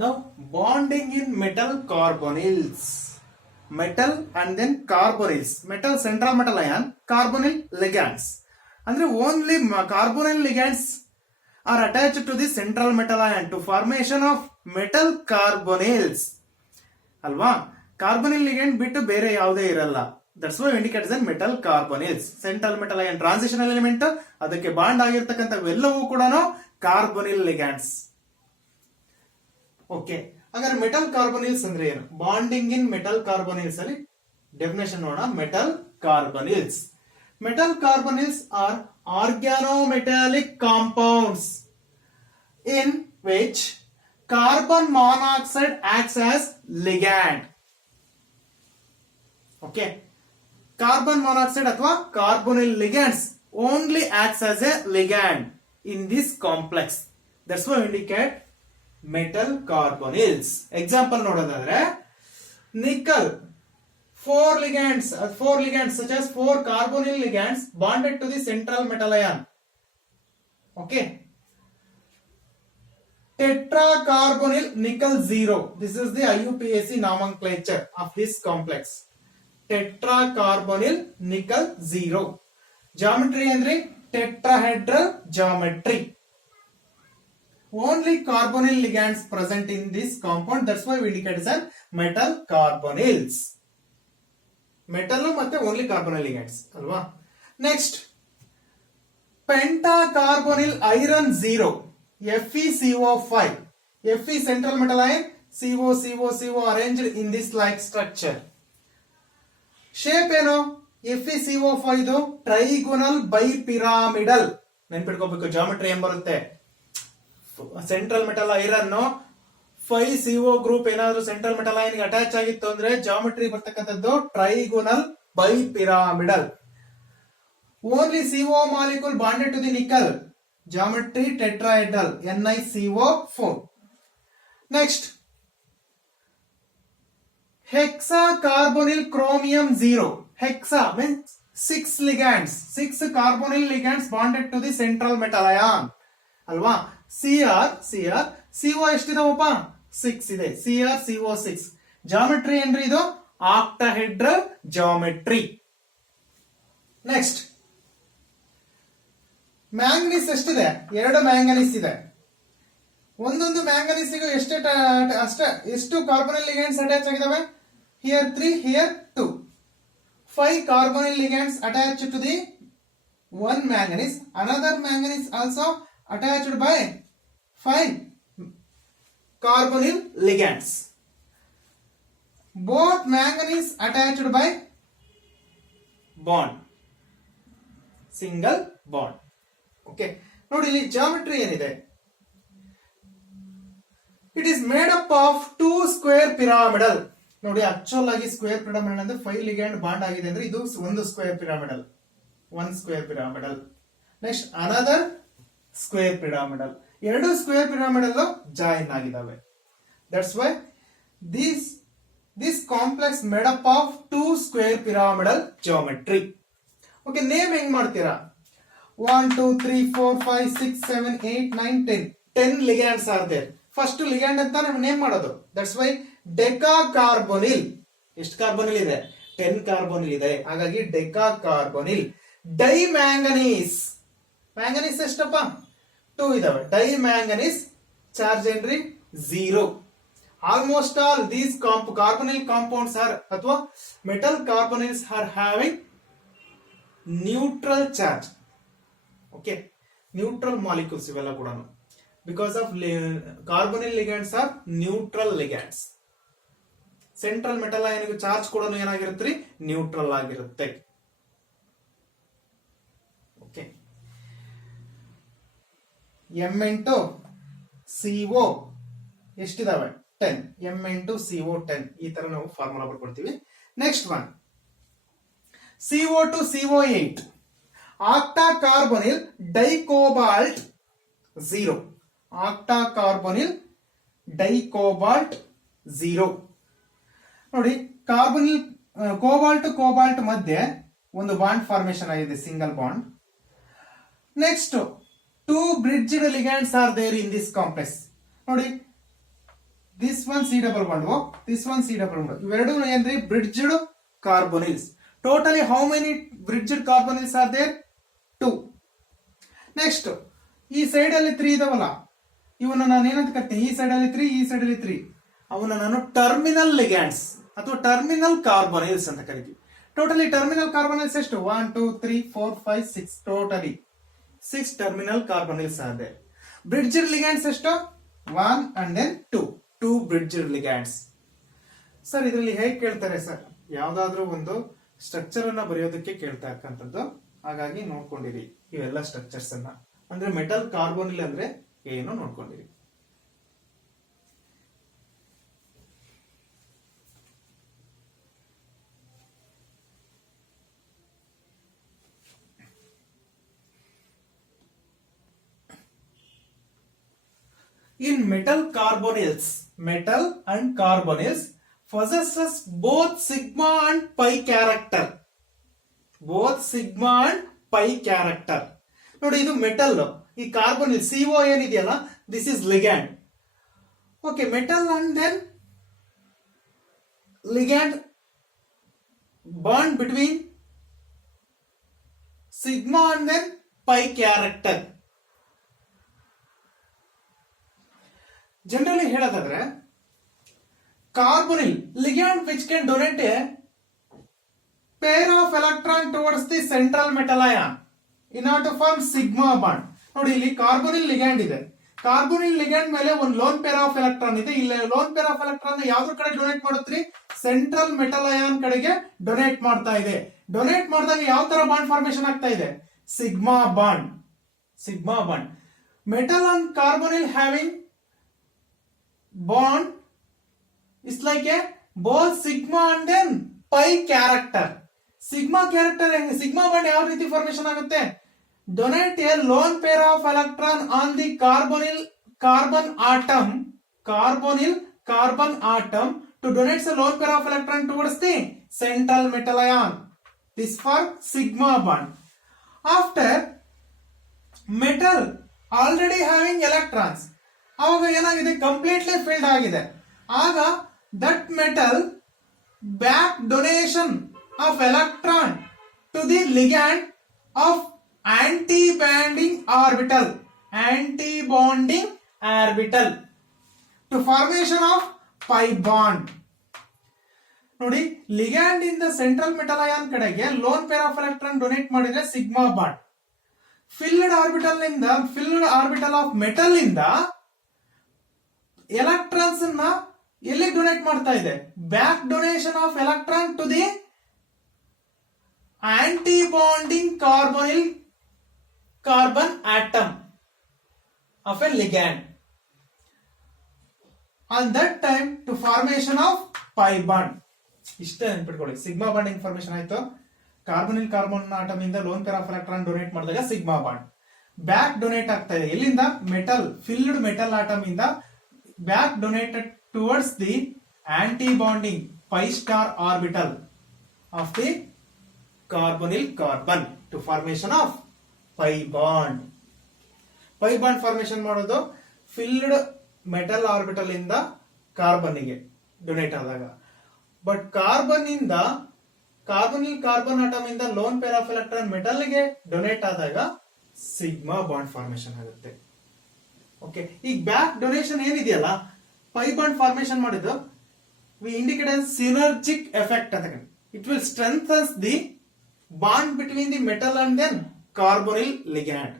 Now bonding in metal carbonyls. Metal and then carbonyls. Metal central metal ion, carbonyl ligands. ಅಂದ್ರೆ only carbonyl ligands are attached to the central metal ion to formation of metal carbonyls. ಅಲ್ವಾ? ಕಾರ್ಬೊನಿಲ್ ligand ಬಿಟ್ಟು ಬೇರೆ ಯಾವುದೇ ಇರಲ್ಲ. That's why indicates on metal carbonyls. Central metal ion transitional element, ಅದಕ್ಕೆ bond ಆಗಿರ್ತಕ್ಕಂಥವೆಲ್ಲವೂ ಕೂಡ carbonyl ligands. Okay, ಹಾಗಾದ್ರೆ metal carbonyls ಅಂದ್ರೆ ಏನು? ಬಾಂಡಿಂಗ್ ಇನ್ ಮೆಟಲ್ ಕಾರ್ಬೊನಿಲ್ಸ್ ಅಲ್ಲಿ ಡೆಫಿನೇಷನ್ ನೋಡೋಣ. Metal carbonyls. Metal carbonyls are organometallic compounds in which carbon monoxide acts as ligand. Okay, carbon monoxide अथवा carbonyl ligands only acts as a ligand in this complex. That's why we indicate metal carbonyls. Example ನೋಡೋದಾದ್ರೆ nickel, four ligands such as four carbonyl ligands bonded to the central metal ion. Okay, tetracarbonyl nickel 0. This is the IUPAC nomenclature of this complex. Tetracarbonyl nickel 0. Geometry andre tetrahedral geometry. Only carbonyl ligands present in this compound. That's why we indicate as metal carbonyls. Metal ಮತ್ತೆ only carbonyl ligands ಅಲ್ವಾ? Next, pentacarbonyl iron 0. FeCO5. Fe central metal ion, CO arranged in this like structure. Shape ಏನು? FeCO5 ಇದು trigonal ಬೈಪಿರಾಮಿಡಲ್. ನೆನ್ಪಿಟ್ಕೋಬೇಕು, geometry ಏನ್ ಬರುತ್ತೆ? Central metal iron 5CO group ಏನಾದ್ರು central metal ion attach ಆಗಿತ್ತು ಅಂದ್ರೆ geometry ಬರ್ತಕ್ಕಂಥದ್ದು trigonal bipyramidal. Only CO molecule bonded to the nickel, geometry tetrahedral, NiCO4. Next, hexacarbonyl chromium 0. Hexa means 6 ligands, 6 carbonyl ligands bonded to the central metal ion ಅಲ್ವಾ? CO ಎಷ್ಟಿದಾವಪ್ಪ? 6 ಇದೆ. CrCO6. Geometry ಏನ್ರಿ ಇದು? Octahedral geometry. Next, manganese ಎಷ್ಟಿದೆ? 2 manganese ಇದೆ. ಒಂದೊಂದು ಮ್ಯಾಂಗನೀಸಿಗೂ ಎಷ್ಟು carbonyl ligands attach ಆಗಿದಾವೆ? Here 3, here 2. 5 carbonyl ligands attach to the one manganese. Another manganese also attached by 5 carbonyl ligands. Both manganese attached by bond, single bond. Okay, ನೋಡಿ ಇಲ್ಲಿ geometry ಏನಿದೆ? It is made up of 2 square pyramidal. ನೋಡಿ, actual ಆಗಿ square ಪಿರಾಮಿಡಲ್ ಅಂದ್ರೆ 5 ligand bond ಆಗಿದೆ ಅಂದ್ರೆ ಇದು ಒಂದು square pyramidal, 1 square pyramidal. Next another square pyramidal. 2 square pyramidal join ಆಗಿದಾವೆ. That's why this complex made up of 2 square pyramidal geometry. Okay, name ಹೆಂಗ್ ಮಾಡ್ತೀರಾ? 1, 2, 3, 4, 5, 6, 7, 8, 9, 10. 10 ligands are there. First ligand ಅಂತ ನಾವು ನೇಮ್ ಮಾಡೋದು. That's why ಡೆಕಾಕಾರ್ಬೊನಿಲ್. ಎಷ್ಟು ಕಾರ್ಬೊನಿಲ್ ಇದೆ? 10 ಕಾರ್ಬೊನಿಲ್ ಇದೆ. ಹಾಗಾಗಿ ಡೆಕಾಕಾರ್ಬೊನಿಲ್. ಡೈಮ್ಯಾಂಗನೀಸ್. ಮ್ಯಾಂಗನೀಸ್ ಎಷ್ಟಪ್ಪ? 2 ಇದಾವೆ. ಡೈಮ್ಯಾಂಗನೀಸ್ ಚಾರ್ಜ್ ಏನ್ರಿ? 0. Almost all these carbonyl compounds are ಅಥವಾ metal carbonyls are having neutral charge. Okay, neutral molecules ಇವೆಲ್ಲ ಕೂಡ. Because of carbonyl ligands are neutral ligands. Central metal ಅಯನ್ಗೆ ಚಾರ್ಜ್ ಕೂಡ ಏನಾಗಿರುತ್ತೆ? ನ್ಯೂಟ್ರಲ್ ಆಗಿರುತ್ತೆ. ಓಕೆ, M*CO ಎಷ್ಟಿದಾವೆ? 10. M*CO10. ಈ ತರ ನಾವು ಫಾರ್ಮುಲಾ ಬರ್ಕೊಡ್ತೀವಿ. Next one, CO2 CO8. octacarbonyl dicobalt 0. octacarbonyl dicobalt 0. ನೋಡಿ, ಕಾರ್ಬೊನಿಲ್ ಕೋಬಾಲ್ಟ್ ಮಧ್ಯೆ ಒಂದು ಬಾಂಡ್ ಫಾರ್ಮೇಶನ್ ಆಗಿದೆ, single bond. Next, 2 bridged ligands are there in this complex. ನೋಡಿ, this one C double bond this one C double bond ಇವೆರಡು ಏನ್ರಿ bridged carbonyls. Totally how many bridged carbonyls are there? 2. Next ಈ side ಅಲ್ಲಿ 3 ಇದಾವಲ್ಲ, ಇವನ್ನ ನಾನು ಏನಂತ ಕರಿತೀನಿ, ಈ ಸೈಡ್ ಅಲ್ಲಿ 3, ಈ ಸೈಡ್ ಅಲ್ಲಿ 3, ಅವನ್ನ ನಾನು ಟರ್ಮಿನಲ್ ಲಿಗ್ಯಾಂಡ್ಸ್ ಅಥವಾ ಟರ್ಮಿನಲ್ ಕಾರ್ಬೊನಿಲ್ಸ್ ಅಂತ ಕರಿತೀವಿ. ಟೋಟಲಿ ಟರ್ಮಿನಲ್ ಕಾರ್ಬೊನಿಲ್ಸ್ ಎಷ್ಟು? 1 2 3 4 5 6, ಟೋಟಲಿ 6 ಟರ್ಮಿನಲ್ ಕಾರ್ಬೊನಿಲ್ಸ್ ಆದೆ. ಬ್ರಿಡ್ಜ್ಡ್ ಲಿಗ್ಯಾಂಡ್ಸ್ ಎಷ್ಟು? 1 and then 2 bridged ligands. Sir ಇದರಲ್ಲಿ ಹೇಗೆ ಕೇಳ್ತಾರೆ ಸರ್? ಯಾವ್ದಾದ್ರು ಒಂದು ಸ್ಟ್ರಕ್ಚರ್ ಅನ್ನ ಬರೆಯೋದಕ್ಕೆ ಕೇಳ್ತಾ ಇರ್ತಕ್ಕಂಥದ್ದು, ಹಾಗಾಗಿ ನೋಡ್ಕೊಂಡಿರಿ ಇವೆಲ್ಲ ಸ್ಟ್ರಕ್ಚರ್ಸ್ ಅನ್ನ. ಅಂದ್ರೆ ಮೆಟಲ್ ಕಾರ್ಬೊನಿಲ್ ಅಂದ್ರೆ ಏನು ನೋಡ್ಕೊಂಡಿರಿ. In metal and carbonyls possesses both sigma and pi character. ನೋಡಿ ಇದು ಮೆಟಲ್, ಈ ಕಾರ್ಬೊನಿಲ್ CO ಏನಿದೆಯಲ್ಲ, this is ligand. Okay, metal and then ligand bond between sigma and then pi character. Generally ಹೇಳೋದಾದ್ರೆ carbonyl ligand which can donate a pair of electron towards the central metal ion in order to form sigma bond. ನೋಡಿ ಇಲ್ಲಿ ಕಾರ್ಬೊನಿಲ್ ligand ಇದೆ, ಕಾರ್ಬೊನಿಲ್ ligand ಮೇಲೆ ಒಂದು loan pair of electron ಇದೆ. ಇಲ್ಲಿ loan pair of electron ಯಾವ್ದ್ರ ಕಡೆ ಡೊನೇಟ್ ಮಾಡುತ್ತೀರಿ? ಸೆಂಟ್ರಲ್ ಮೆಟಲ್ ಅಯಾನ್ ಕಡೆಗೆ ಡೊನೇಟ್ ಮಾಡ್ತಾ ಇದೆ. ಡೊನೇಟ್ ಮಾಡಿದಾಗ ಯಾವ ತರ ಬಾಂಡ್ ಫಾರ್ಮೇಶನ್ ಆಗ್ತಾ ಇದೆ? Sigma bond. Metal and carbonyl having bond is like a both sigma and then pi character. Sigma character sigma bond ಯಾವ ರೀತಿ ಫಾರ್ಮೇಶನ್ ಆಗುತ್ತೆ? donate a lone pair of electron on the carbon atom to donate a lone pair of electron towards the central metal ion. This for sigma bond. After metal already having electrons, ಆವಾಗ ಏನಾಗಿದೆ? Completely filled ಆಗಿದೆ. ಆಗ that metal back donation of electron to the ligand of anti bonding orbital to formation of pi bond. ನೋಡಿ, ligand ಇಂದ central metal ion ಕಡೆಗೆ lone pair of electron donate ಮಾಡಿದ್ರೆ sigma bond. Filled orbital of metal ಇಂದ electrons ಅನ್ನ ಎಲ್ಲಿ donate ಮಾಡ್ತಾ ಇದೆ? Back donation of electron to the anti bonding carbon atom of a ligand. On that time to formation of pi bond. ಇಷ್ಟೇ ನೆನ್ಪಿಟ್ಕೊಳ್ಳಿ. Sigma bonding formation ಆಯ್ತು. Carbon atom ಇಂದ lone pair of electron donate ಮಾಡಿದಾಗ sigma bond. Back donate ಆಗ್ತಾ ಇದೆ ಎಲ್ಲಿಂದ? Filled metal atom ಇಂದ back donated towards the anti-bonding pi star orbital of the carbonyl carbon to formation of pi bond. Pi bond formation ಮಾಡೋದು filled metal orbital ಇಂದ carbon ಗೆ donate ಆದಾಗ. But carbon atom ಇಂದ lone pair of electron metal ಗೆ donate ಆದಾಗ sigma bond formation ಆಗುತ್ತೆ. Okay, ಈಗ back donation ಏನಿದೆಯಲ್ಲ, ಪೈ ಬಾಂಡ್ ಫಾರ್ಮೇಶನ್ ಮಾಡಿದ್ದು we indicate as synergic effect ಅಂತ. It will strengthens the bond between the metal and then carbonyl ligand.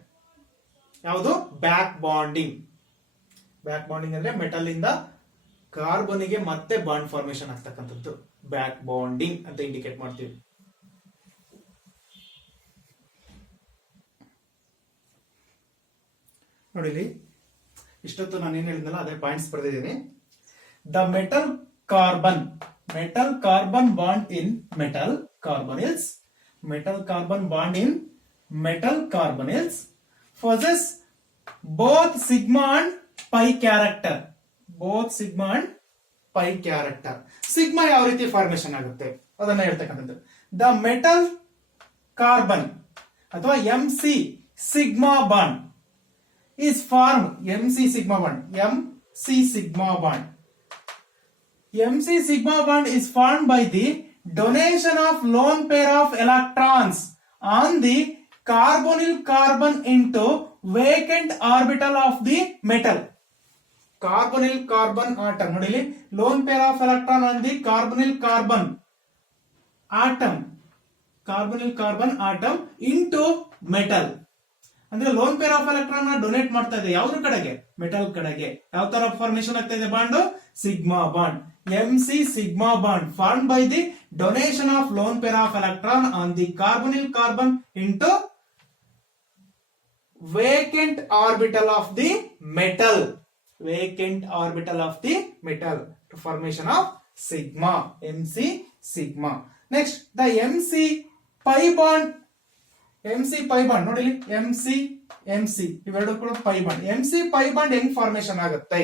ಯಾವುದು? Back bonding ಅಂದ್ರೆ metal ಇಂದ ಕಾರ್ಬನ್ಗೆ ಮತ್ತೆ ಬಾಂಡ್ ಫಾರ್ಮೇಶನ್ ಆಗ್ತಕ್ಕಂಥದ್ದು ಬ್ಯಾಕ್ ಬಾಂಡಿಂಗ್ ಅಂತ ಇಂಡಿಕೇಟ್ ಮಾಡ್ತೀವಿ. ನೋಡಿ, ಇಷ್ಟೊತ್ತು ನಾನು ಏನ್ ಹೇಳಿದ್ನಲ್ಲ ಅದೇ ಪಾಯಿಂಟ್ಸ್ ಬರೆದಿದ್ದೀನಿ. The metal carbon bond in metal carbonyls possess both sigma and pi character. Sigma ಯಾವ ರೀತಿ ಫಾರ್ಮೇಶನ್ ಆಗುತ್ತೆ ಅದನ್ನ ಹೇಳ್ತಕ್ಕಂಥದ್ದು. ದ ಮೆಟಲ್ ಕಾರ್ಬನ್ ಅಥವಾ MC sigma bond is formed MC sigma bond Mc sigma bond is formed by the donation of lone pair of electrons on the carbonyl carbon into vacant orbital of the metal. Carbonyl carbon atom ನೋಡಿ lone pair of electron on the carbonyl carbon atom, carbonyl carbon atom into metal. ಅಂದ್ರೆ loan pair of electron ನ donate ಮಾಡ್ತಾ ಇದೆ ಯಾವ್ದ್ರ ಕಡೆಗೆ, metal ಕಡೆಗೆ. ಯಾವ ತರ ಫಾರ್ಮೇಶನ್ ಆಗ್ತಾ ಇದೆ bond, sigma bond. Mc sigma bond formed by the donation of lone pair of electron on the carbonyl carbon into vacant orbital of the metal, vacant orbital of the metal, to formation of sigma, Mc sigma. Next, the Mc pi bond, Mc pi bond ನೋಡಿ Mc ಇವೆರಡು ಕೂಡ pi bond. Mc pi bond ಹೆಂಗ್ formation ಆಗುತ್ತೆ?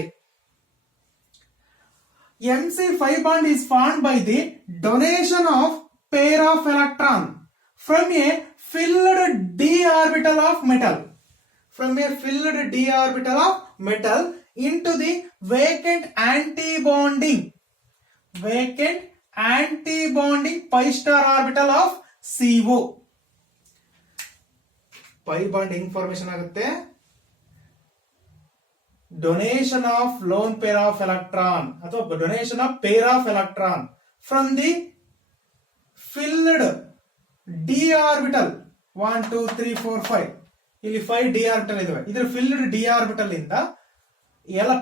Mc pi bond is formed by the donation of pair of electron from a filled d orbital of metal, from a filled d orbital of metal into the vacant antibonding pi star orbital of CO. pi bond ಹೆಂಗ್ formation ಆಗುತ್ತೆ? Donation of lone pair of electron ಅಥವಾ donation of pair of electron from the filled D orbital 1 2 3 4 5 ಇಲ್ಲಿ 5 D orbital ಇದಾವೆ. ಇದ್ರ filled D orbital ಇಂದ ಎಲ್ಲ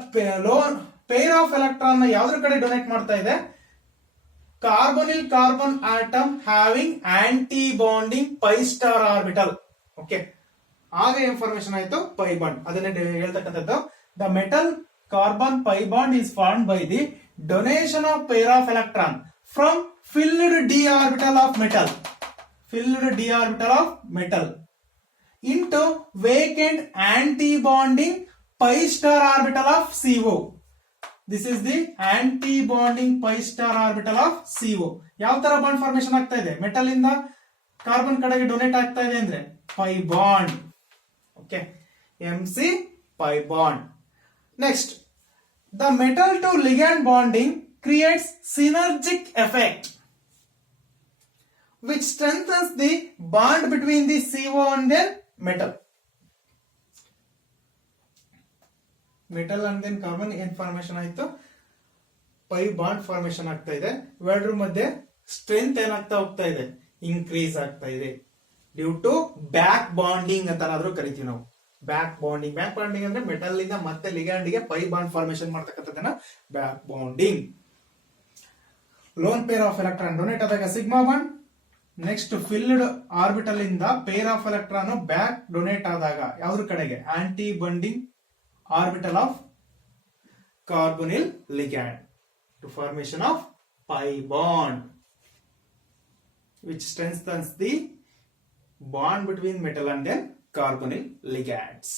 loan pair of electron ನ ಯಾವ್ದ್ರ ಕಡೆ ಡೊನೇಟ್ ಮಾಡ್ತಾ ಇದೆ? Carbonyl carbon atom having anti bonding pi star orbital. Okay, ಆಗ ಇನ್ಫಾರ್ಮೇಶನ್ ಆಯ್ತು ಪೈ ಬಾಂಡ್. ಅದನ್ನೇ ಹೇಳ್ತಕ್ಕಂಥದ್ದು. The metal carbon pi bond is formed by the donation of pair of electron from filled d orbital of metal, into vacant anti-bonding pi star orbital of CO. This is the anti-bonding pi star orbital of CO. ಯಾವ ತರ bond formation ಆಗ್ತಾ ಇದೆ? Metal ಇಂದ carbon ಕಡೆಗೆ donate ಆಗ್ತಾ ಇದೆ ಅಂದ್ರೆ pi bond. Okay, Mc pi bond. Next, the metal to ligand bonding creates synergic effect which strengthens the bond between the CO and then metal. Metal and then carbon formation ಆಯ್ತು, pi bond formation ಆಗ್ತಾ ಇದೆ. ಇವೆರಡರ ಮಧ್ಯೆ strength ಏನಾಗ್ತಾ ಹೋಗ್ತಾ ಇದೆ? Increase ಆಗ್ತಾ ಇದೆ ಡ್ಯೂ ಟು ಬ್ಯಾಕ್ ಬಾಂಡಿಂಗ್ ಅಂತ ಕರಿತೀವಿ ನಾವು. ಬ್ಯಾಕ್ ಬಾಂಡಿಂಗ್ ಅಂದ್ರೆ ಮೆಟಲ್ ಇಂದ ಮತ್ತೆ ಲಿಗ್ಯಾಂಡ್ ಗೆ ಪೈ ಬಾಂಡ್ ಫಾರ್ಮೇಶನ್ ಮಾಡ್ತಕ್ಕಂಥದ್ದನ್ನ back bonding. Lone pair of electron donate ಆದಾಗ sigma bond. Next filled orbital ಇಂದ pair of electron back donate ಆದಾಗ ಯಾವ್ದ್ರ ಕಡೆಗೆ? Anti bonding orbital of carbonyl ligand, to formation of pi bond which strengthens the bond between metal and then carbonyl ligands.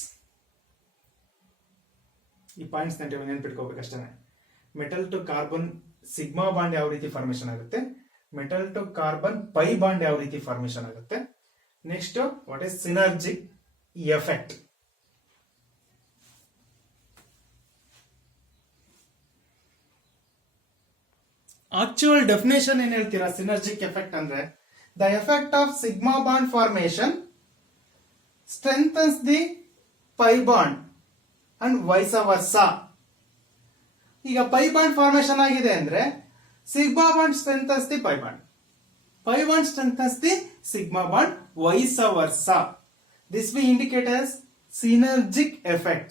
ಈ points ನೆನಪಿಟ್ಕೋಬೇಕಷ್ಟೇ. Metal to carbon sigma bond ಯಾವ ರೀತಿ formation ಆಗುತ್ತೆ, metal to carbon pi bond ಯಾವ ರೀತಿ formation ಆಗುತ್ತೆ. Next, what is synergic effect. Actual definition ಏನ್ ಹೇಳ್ತೀರಾ ಸಿನರ್ಜಿಕ್ ಎಫೆಕ್ಟ್ ಅಂದ್ರೆ? The effect of sigma bond formation strengthens the pi bond and vice versa. ಈಗ pi bond formation ಆಗಿದೆ ಅಂದ್ರೆ sigma bond strengthens the pi bond, pi bond strengthens the sigma bond, vice versa. This we indicate as synergic effect.